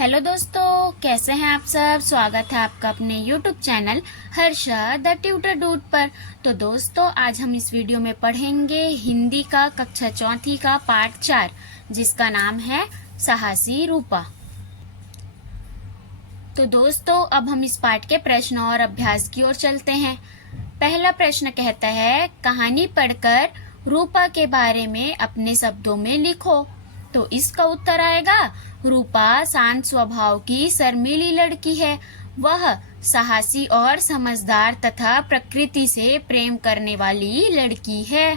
Hello दोस्तों, कैसे हैं आप सब। स्वागत है आपका अपने YouTube channel Harsha the tutor dude पर। तो दोस्तों, आज हम इस वीडियो में पढ़ेंगे हिंदी का कक्षा चौथी का पाठ 4, जिसका नाम है साहसी रूपा। तो दोस्तों, अब हम इस पाठ के प्रश्न और अभ्यास की ओर चलते हैं। पहला प्रश्न कहता है, कहानी पढ़कर रूपा के बारे में अपने शब्दों में लिखो। तो इसका उत्तर आएगा, रूपा शांत स्वभाव की शर्मीली लड़की है। वह साहसी और समझदार तथा प्रकृति से प्रेम करने वाली लड़की है।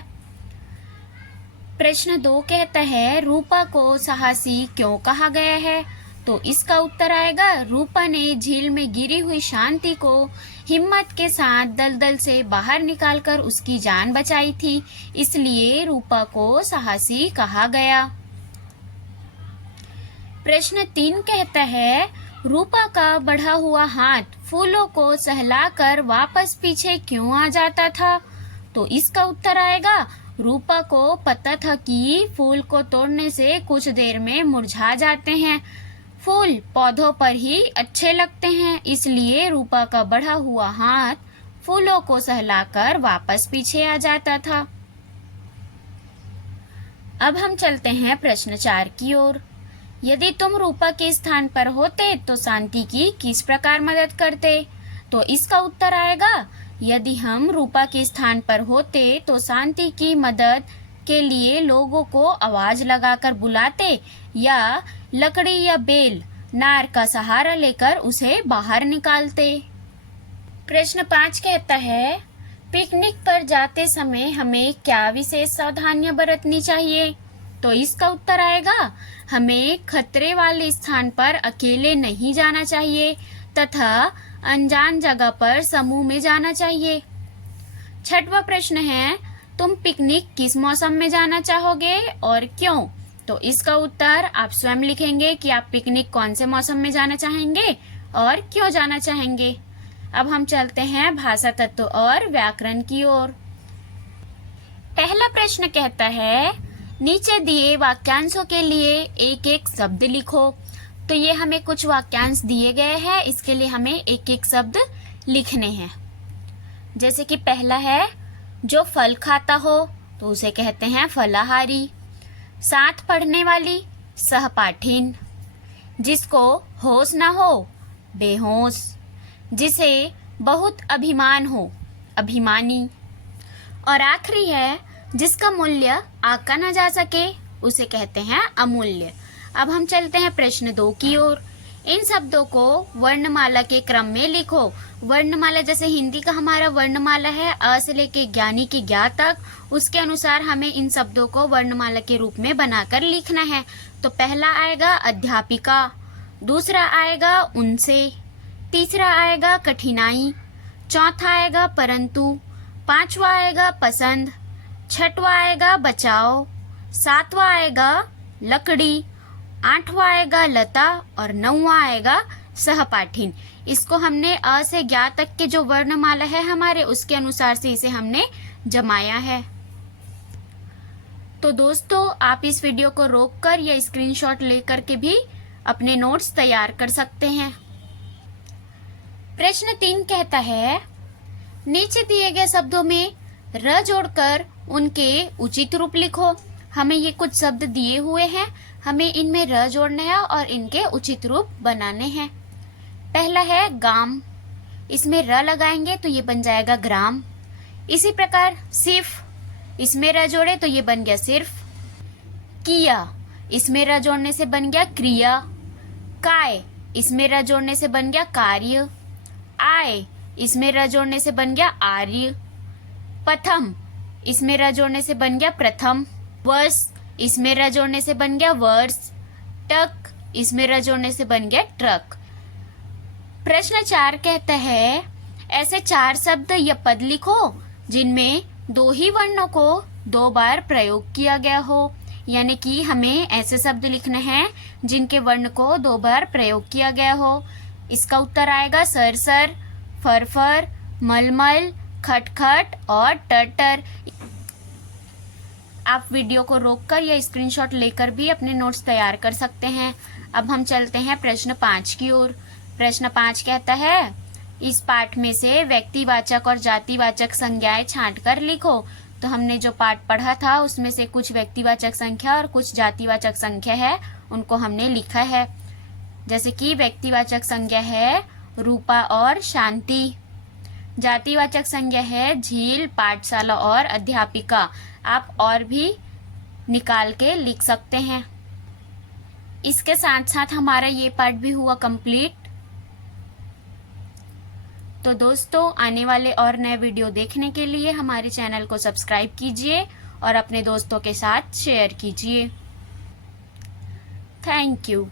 प्रश्न 2 कहता है, रूपा को साहसी क्यों कहा गया है। तो इसका उत्तर आएगा, रूपा ने झील में गिरी हुई शांति को हिम्मत के साथ दलदल से बाहर निकालकर उसकी जान बचाई थी, इसलिए रूपा को साहसी कहा गया। प्रश्न 3 कहता है, रूपा का बढ़ा हुआ हाथ फूलों को सहलाकर वापस पीछे क्यों आ जाता था। तो इसका उत्तर आएगा, रूपा को पता था कि फूल को तोड़ने से कुछ देर में मुरझा जाते हैं। फूल पौधों पर ही अच्छे लगते हैं, इसलिए रूपा का बढ़ा हुआ हाथ फूलों को सहलाकर वापस पीछे आ जाता था। अब हम चलते हैं प्रश्न 4 की ओर। यदि तुम रूपा के स्थान पर होते तो शांति की किस प्रकार मदद करते। तो इसका उत्तर आएगा, यदि हम रूपा के स्थान पर होते तो शांति की मदद के लिए लोगों को आवाज लगाकर बुलाते या लकड़ी या बेल नार का सहारा लेकर उसे बाहर निकालते। प्रश्न 5 कहता है, पिकनिक पर जाते समय हमें क्या विशेष सावधानियां बरतनी चाहिए। तो इसका उत्तर आएगा, हमें खतरे वाले स्थान पर अकेले नहीं जाना चाहिए तथा अनजान जगह पर समूह में जाना चाहिए। छठवां प्रश्न है, तुम पिकनिक किस मौसम में जाना चाहोगे और क्यों। तो इसका उत्तर आप स्वयं लिखेंगे कि आप पिकनिक कौन से मौसम में जाना चाहेंगे और क्यों जाना चाहेंगे। अब हम चलते हैं भाषा तत्व और व्याकरण की ओर। पहला प्रश्न कहता है, नीचे दिए वाक्यांशों के लिए एक एक शब्द लिखो। तो ये हमें कुछ वाक्यांश दिए गए हैं, इसके लिए हमें एक एक शब्द लिखने हैं। जैसे कि पहला है, जो फल खाता हो तो उसे कहते हैं फलाहारी। साथ पढ़ने वाली सहपाठिन। जिसको होश ना हो बेहोश। जिसे बहुत अभिमान हो अभिमानी। और आखिरी है, जिसका मूल्य आंका न जा सके उसे कहते हैं अमूल्य। अब हम चलते हैं प्रश्न 2 की ओर। इन शब्दों को वर्णमाला के क्रम में लिखो। वर्णमाला जैसे हिंदी का हमारा वर्णमाला है अ से लेके ज्ञानी की ज्ञा तक, उसके अनुसार हमें इन शब्दों को वर्णमाला के रूप में बनाकर लिखना है। तो पहला आएगा अध्यापिका, दूसरा आएगा उनसे, तीसरा आएगा कठिनाई, चौथा आएगा परंतु, पांचवा आएगा पसंद, छठवा आएगा बचाओ, सातवां आएगा लकड़ी, आठवां आएगा लता और नौवां आएगा सहपाठिन। इसको हमने अ से ज्ञा तक के जो वर्णमाला है हमारे, उसके अनुसार से इसे हमने जमाया है। तो दोस्तों, आप इस वीडियो को रोककर या स्क्रीनशॉट लेकर के भी अपने नोट्स तैयार कर सकते हैं। प्रश्न 3 कहता है, नीचे दिए गए शब्दों में र जोड़कर उनके उचित रूप लिखो। हमें ये कुछ शब्द दिए हुए हैं, हमें इनमें र जोड़ना है और इनके उचित रूप बनाने हैं। पहला है गाम, इसमें र लगाएंगे तो ये बन जाएगा ग्राम। इसी प्रकार सिर्फ, इसमें र जोड़े तो ये बन गया सिर्फ। किया, इसमें र जोड़ने से बन गया क्रिया। काय, इसमें र जोड़ने से बन गया कार्य। आय, इसमें र जोड़ने से बन गया आर्य। प्रथम, इसमें र जोड़ने से बन गया प्रथम। वर्ष, इसमें र जोड़ने से बन गया वर्ष। टक, इसमें र जोड़ने से बन गया ट्रक। प्रश्न 4 कहता है, ऐसे 4 शब्द या पद लिखो जिनमें 2 ही वर्णों को 2 बार प्रयोग किया गया हो। यानी कि हमें ऐसे शब्द लिखने हैं जिनके वर्ण को 2 बार प्रयोग किया गया हो। इसका उत्तर आएगा सर सर, फर फर, मलमल, खटखट और टर। आप वीडियो को रोककर या स्क्रीनशॉट लेकर भी अपने नोट्स तैयार कर सकते हैं। अब हम चलते हैं प्रश्न 5 की ओर। प्रश्न 5 कहता है, इस पाठ में से व्यक्तिवाचक और जातिवाचक संज्ञाएं छांटकर लिखो। तो हमने जो पाठ पढ़ा था उसमें से कुछ व्यक्तिवाचक संख्या और कुछ जातिवाचक संख्या है, उनको हमने लिखा है। जैसे कि व्यक्तिवाचक संज्ञा है रूपा और शांति, जातिवाचक संज्ञा है झील, पाठशाला और अध्यापिका। आप और भी निकाल के लिख सकते हैं। इसके साथ साथ हमारा ये पार्ट भी हुआ कंप्लीट। तो दोस्तों, आने वाले और नए वीडियो देखने के लिए हमारे चैनल को सब्सक्राइब कीजिए और अपने दोस्तों के साथ शेयर कीजिए। Thank you.